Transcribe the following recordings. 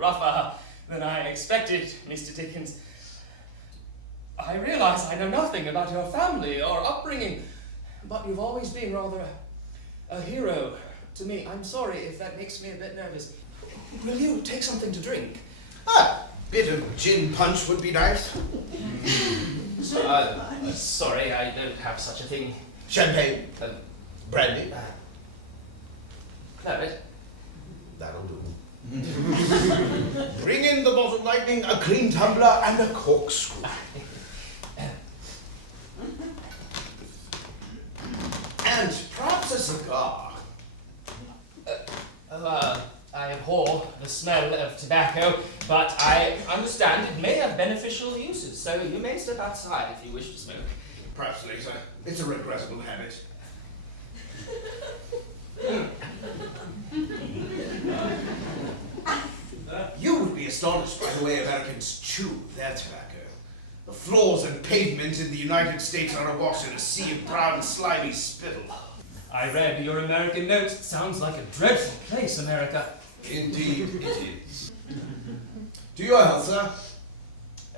rougher than I expected, Mr. Dickens. I realize I know nothing about your family or upbringing, but you've always been rather a hero to me. I'm sorry if that makes me a bit nervous. Will you take something to drink? A bit of gin punch would be nice. Sorry, I don't have such a thing. Champagne. Brandy. Claret. That'll do. Bring in the bottle lightning, a clean tumbler, and a corkscrew. And perhaps a cigar. I abhor the smell of tobacco, but I understand it may have beneficial uses, so you may step outside if you wish to smoke. Perhaps later. It's a regrettable habit. You would be astonished by the way Americans chew their tobacco. The floors and pavement in the United States are awash in a sea of brown, slimy spittle. I read your American notes. It sounds like a dreadful place, America. Indeed it is. To your health, sir.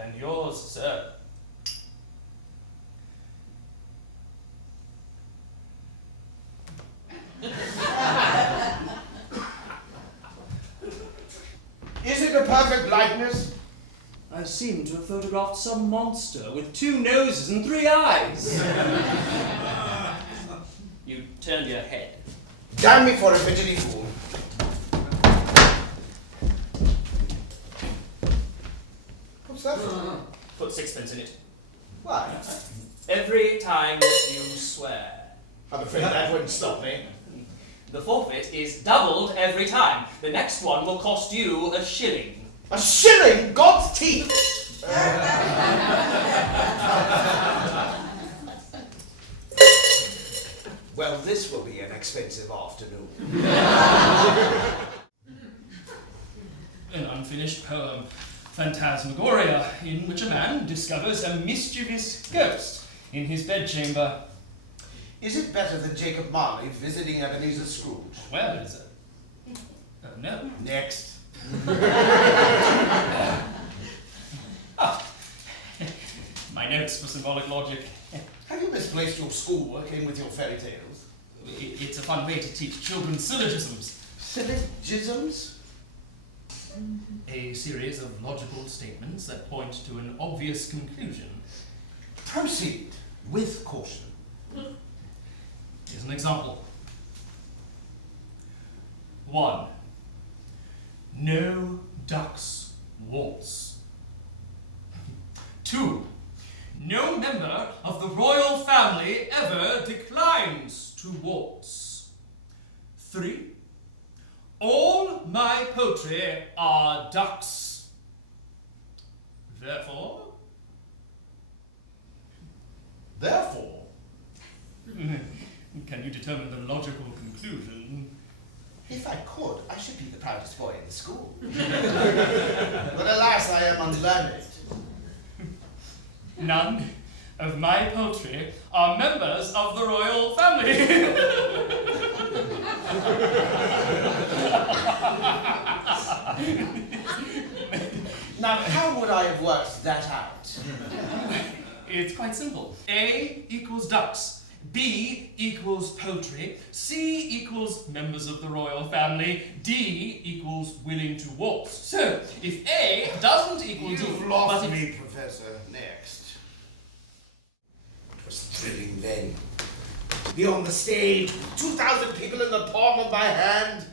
And yours, sir. Is it a perfect likeness? I seem to have photographed some monster with 2 noses and 3 eyes. You turned your head. Damn me for a fidgety fool. What's that for? Put 6 in it. Why? Every time you swear. I'm afraid that wouldn't stop me. The forfeit is doubled every time. The next one will cost you a shilling. A shilling? God's teeth! Well, this will be an expensive afternoon. An unfinished poem, Phantasmagoria, in which a man discovers a mischievous ghost in his bedchamber. Is it better than Jacob Marley visiting Ebenezer Scrooge? Well, is it? No. Next. My notes for symbolic logic. Have you misplaced your schoolwork in with your fairy tales? It's a fun way to teach children syllogisms. Syllogisms? A series of logical statements that point to an obvious conclusion. Proceed with caution. Here's an example. 1. No ducks waltz. 2. No member of the royal family ever declines to waltz. 3. All my poetry are ducks. Therefore, can you determine the logical conclusion? If I could, I should be the proudest boy in the school. But alas, I am unlearned. None of my poetry are members of the royal family. Now, how would I have worked that out? It's quite simple. A equals ducks. B equals poetry, C equals members of the royal family, D equals willing to waltz. So, if A doesn't equal D... You've lost me, Professor. Next. It was thrilling then. To be on the stage with 2,000 people in the palm of my hand,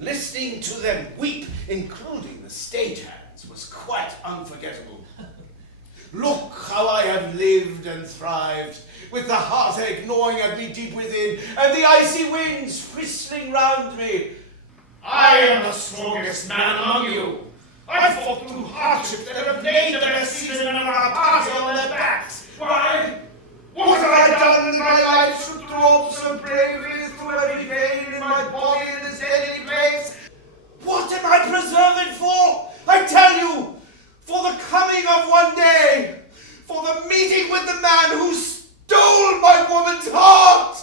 listening to them weep, including the stagehands, was quite unforgettable. Look how I have lived and thrived, with the heartache gnawing at me deep within, and the icy winds whistling round me. I am the strongest man among you. I fought through hardships that have laid the best season of our party on their backs. Why? What have I done in my life to throw so bravely through every vein in my body in this deadly place? What am I preserving for? I tell you, for the coming of one day, for the meeting with the man who stole my woman's heart!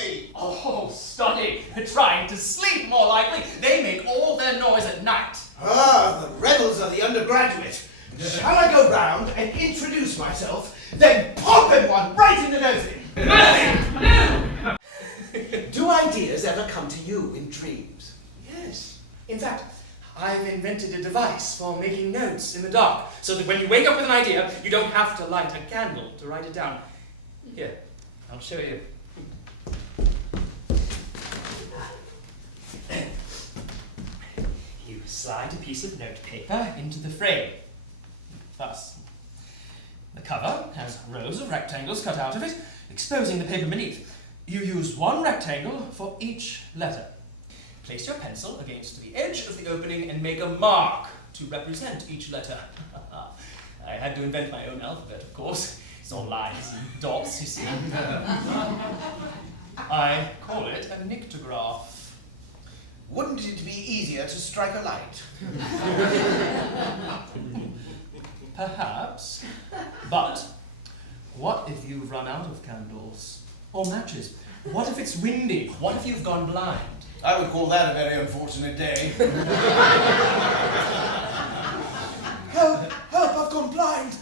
me! Oh, study. Trying to sleep, more likely. They make all their noise at night. Ah, the rebels are the undergraduate. Shall I go round and introduce myself, then pop him one right in the nosing? Do ideas ever come to you in dreams? Yes. In fact, I've invented a device for making notes in the dark, so that when you wake up with an idea, you don't have to light a candle to write it down. Here, I'll show you. You slide a piece of notepaper into the frame. Thus. The cover has rows of rectangles cut out of it, exposing the paper beneath. You use one rectangle for each letter. Place your pencil against the edge of the opening and make a mark to represent each letter. I had to invent my own alphabet, of course. It's all lines and dots, you see. I call it a nictograph. Wouldn't it be easier to strike a light? Perhaps. But what if you've run out of candles? Or matches? What if it's windy? What if you've gone blind? I would call that a very unfortunate day. Help! Help! I've gone blind!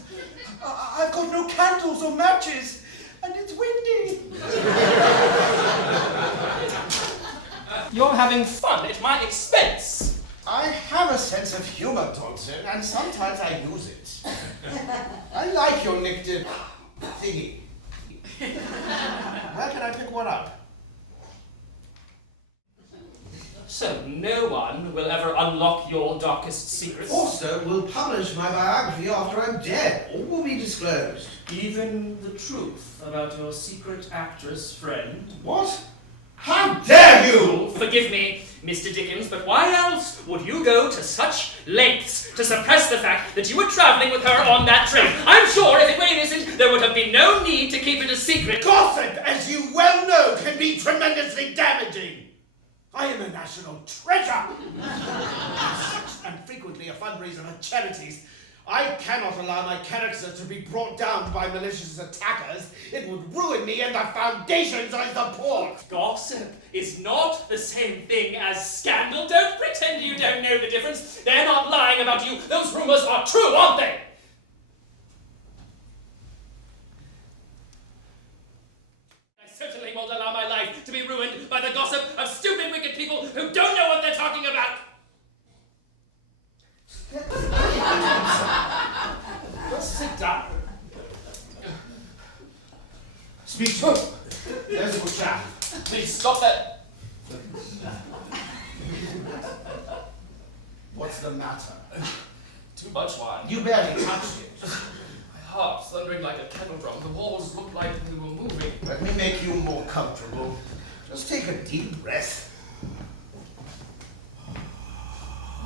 I've got no candles or matches! And it's windy! You're having fun at my expense! I have a sense of humor, Dodgson, and sometimes I use it. I like your nicted thingy. Where can I pick one up? So no one will ever unlock your darkest secrets? Forster will publish my biography after I'm dead. All will be disclosed. Even the truth about your secret actress friend? What? How dare you! Forgive me, Mr. Dickens, but why else would you go to such lengths to suppress the fact that you were traveling with her on that trip? I'm sure if it were innocent, there would have been no need to keep it a secret. Gossip, as you well know, can be tremendously damaging. I am a national treasure. And frequently a fundraiser for charities. I cannot allow my character to be brought down by malicious attackers. It would ruin me and the foundations I support. Gossip is not the same thing as scandal. Don't pretend you don't know the difference. They're not lying about you. Those rumors are true, aren't they? I certainly won't allow my life to be ruined by the gossip of stupid, wicked people who don't know what they're talking about. Just sit down. Speak to him. There's a good chap. Please stop that. What's the matter? Too much wine. You barely touched it. My heart's thundering like a kettle drum. The walls look like they were moving. Let me make you more comfortable. Just take a deep breath.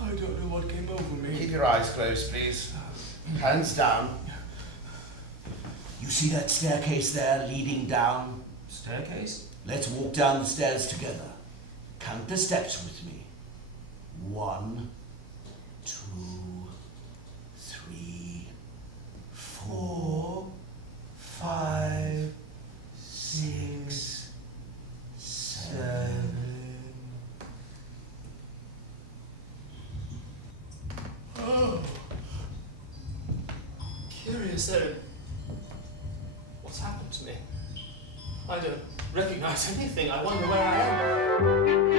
I don't know what came over me. Keep your eyes closed, please. Hands down. You see that staircase there leading down? Staircase? Let's walk down the stairs together. Count the steps with me. 1, 2, 3, 4, 5, 6, 7. Oh. Curious, though. What's happened to me? I don't recognize anything. I wonder where I am.